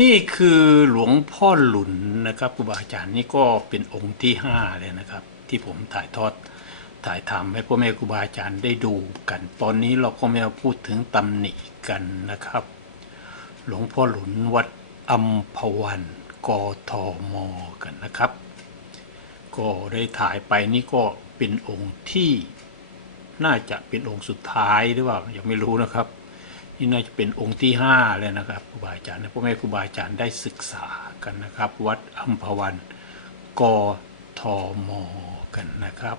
นี่คือหลวงพ่อหลุนนะครับครูบาอาจารย์นี่ก็เป็นองค์ที่ห้าเลยนะครับ ที่ผมถ่ายทอดถ่ายทำให้พ่อแม่ครูบาอาจารย์ได้ดูกัน ตอนนี้เราก็ไม่มาพูดถึงตำหนิกันนะครับ หลวงพ่อหลุนวัดอัมพวันกทมกันนะครับ ก็ได้ถ่ายไปนี่ก็เป็นองค์ที่น่าจะเป็นองค์สุดท้ายหรือเปล่ายังไม่รู้นะครับ นี่น่าจะเป็นองค์ที่ห้าเลยนะครับครูบาอาจารย์พ่อแม่ครูบาอาจารย์ได้ศึกษากันนะครับ วัดอัมพวันกทมกันนะครับ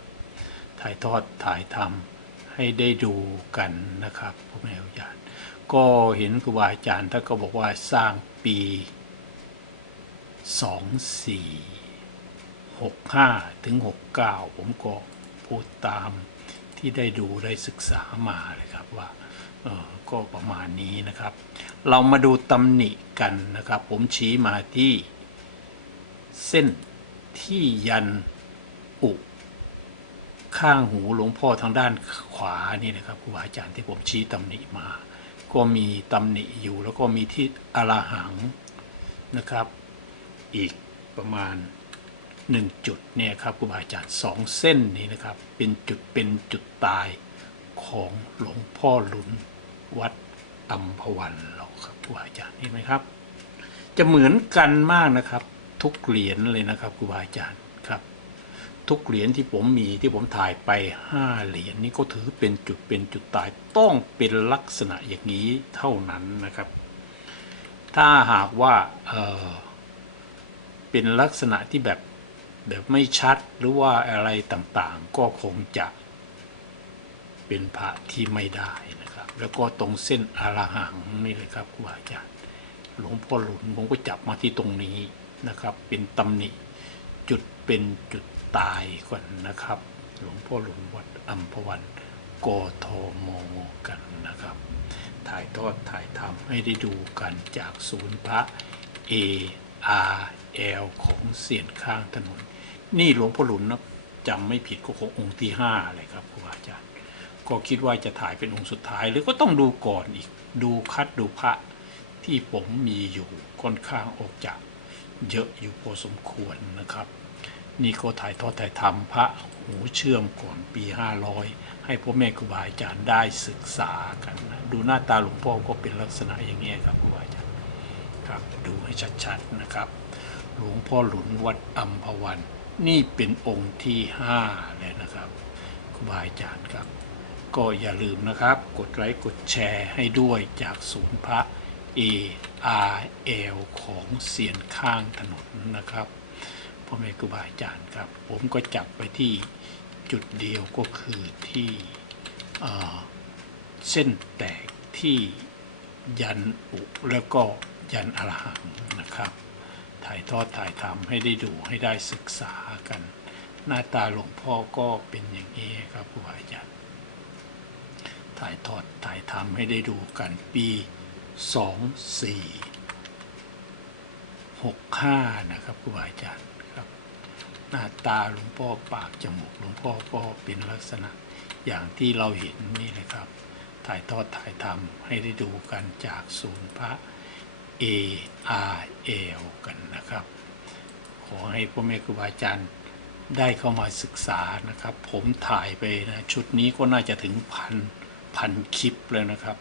ถ่ายทอดถ่ายทำให้ได้ดูกันนะครับพ่อแม่ครูบาอาจารย์ก็เห็นครูบาอาจารย์ท่านก็บอกว่าสร้างปี24 65ถึง69ผมก็พูดตามที่ได้ดูได้ศึกษามาเลยครับว่า ก็ประมาณนี้นะครับ เรามาดูตำหนิกันนะครับ ผมชี้มาที่เส้นที่ยันอุข้างหูหลวงพ่อทางด้านขวานี่นะครับครูบาอาจารย์ที่ผมชี้ตำหนิมา ก็มีตำหนิอยู่แล้วก็มีที่อลาหังนะครับ อีกประมาณหนึ่งจุดเนี่ยครับครูบาอาจารย์สองเส้นนี้นะครับ เป็นจุดเป็นจุดตายของหลวงพ่อหลุน วัดอัมพวันเราครับครูบาอาจารย์เห็นไหมครับ จะเหมือนกันมากนะครับ ทุกเหรียญเลยนะครับครูบาอาจารย์ครับ ทุกเหรียญที่ผมมีที่ผมถ่ายไปห้าเหรียญนี่ก็ถือเป็นจุดเป็นจุดตายต้องเป็นลักษณะอย่างนี้เท่านั้นนะครับ ถ้าหากว่าเออเป็นลักษณะที่แบบแบบไม่ชัดหรือว่าอะไรต่างๆ ก็คงจะเป็นพระที่ไม่ได้นะ แล้วก็ตรงเส้นอารหังนี่เลยครับครูบาอาจารย์หลวงพ่อหลุนผมก็จับมาที่ตรงนี้นะครับ เป็นตำหนิจุดเป็นจุดตายก่อนนะครับ หลวงพ่อหลวงวัดอัมพวันกทมกันนะครับ ถ่ายทอดถ่ายทำให้ได้ดูกันจากศูนย์พระ A R L ของเสียนข้างถนน นี่หลวงพ่อหลุนนะจำไม่ผิดก็คงองค์ที่ห้าเลยครับครูบาอาจารย์ ก็คิดว่าจะถ่ายเป็นองค์สุดท้ายหรือก็ต้องดูก่อนอีกดูคัดดูพระที่ผมมีอยู่ค่อนข้างออกจากเยอะอยู่พอสมควรนะครับ นี่ก็ถ่ายทอดถ่ายทำพระหูเชื่อมก่อนปี 500 ให้พ่อแม่ครูบาอาจารย์ได้ศึกษากันนะดูหน้าตาหลวงพ่อก็เป็นลักษณะอย่างนี้ครับครูบาอาจารย์ครับดูให้ชัดๆนะครับ หลวงพ่อหลุนวัดอัมพวัน นี่เป็นองค์ที่5เลยนะครับครูบาอาจารย์ครับ ก็อย่าลืมนะครับ กดไลค์กดแชร์ให้ด้วยจากศูนย์พระ A R L ของเสียนข้างถนนนะครับพ่อแม่ครูบาอาจารย์ครับ ผมก็จับไปที่จุดเดียวก็คือที่เส้นแตกที่ยันอุแล้วก็ยันอรหังนะครับ ถ่ายทอดถ่ายทำให้ได้ดูให้ได้ศึกษากัน หน้าตาหลวงพ่อก็เป็นอย่างนี้ครับครูบาอาจารย์ ถ่ายทอดถ่ายทำให้ได้ดูกันปี 2465 นะครับครูบาอาจารย์ครับ หน้าตาหลวงพ่อปากจมูกหลวงพ่อก็เป็นลักษณะอย่างที่เราเห็นนี่เลยครับ ถ่ายทอดถ่ายทำให้ได้ดูกันจากศูนย์พระ A R L กันนะครับ ขอให้พ่อแม่ครูบาอาจารย์ได้เข้ามาศึกษานะครับ ผมถ่ายไปนะ ชุดนี้ก็น่าจะถึงพัน พันคลิปเลยนะครับ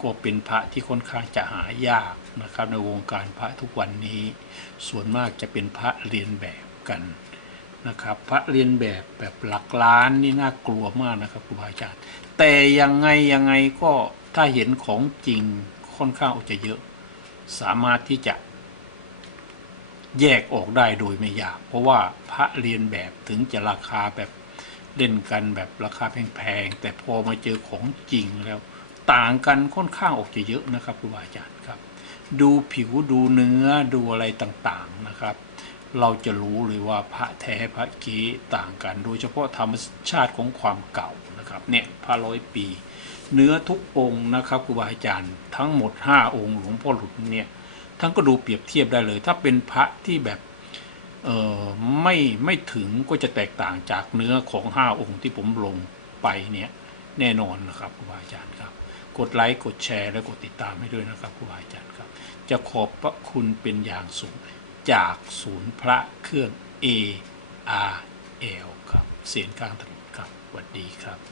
ก็เป็นพระที่ค่อนข้างจะหายากนะครับ ในวงการพระทุกวันนี้ ส่วนมากจะเป็นพระเรียนแบบกันนะครับ พระเรียนแบบแบบหลักล้านนี่น่ากลัวมากนะครับครูบาอาจารย์ แต่ยังไงยังไงก็ถ้าเห็นของจริงค่อนข้างจะเยอะ สามารถที่จะแยกออกได้โดยไม่ยาก เพราะว่าพระเรียนแบบถึงจะราคาแบบ เล่นกันแบบราคาแพงๆแต่พอมาเจอของจริงแล้ว ต่างกันค่อนข้างออกจะเยอะนะครับครูบาอาจารย์ครับ ดูผิวดูเนื้อดูอะไรต่างๆนะครับ เราจะรู้เลยว่าพระแท้พระเก๊ต่างกัน โดยเฉพาะธรรมชาติของความเก่านะครับเนี่ยพระร้อยปี เนื้อทุกองค์นะครับครูบาอาจารย์ทั้งหมด 5 องค์หลวงพ่อหลุนเนี่ยท่านก็ดูเปรียบเทียบได้เลย ถ้าเป็นพระที่แบบ ไม่ไม่ถึงก็จะแตกต่างจากเนื้อของห้าองค์ที่ผมลงไปเนี่ยแน่นอนนะครับครูบาอาจารย์ครับ กดไลค์กดแชร์และกดติดตามให้ด้วยนะครับครูบาอาจารย์ครับ จะขอบพระคุณเป็นอย่างสูงจากศูนย์พระเครื่อง A R L ครับ เสียงกลางถนนครับสวัสดีครับ